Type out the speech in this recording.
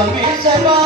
ರಮೇಶ ಬಾ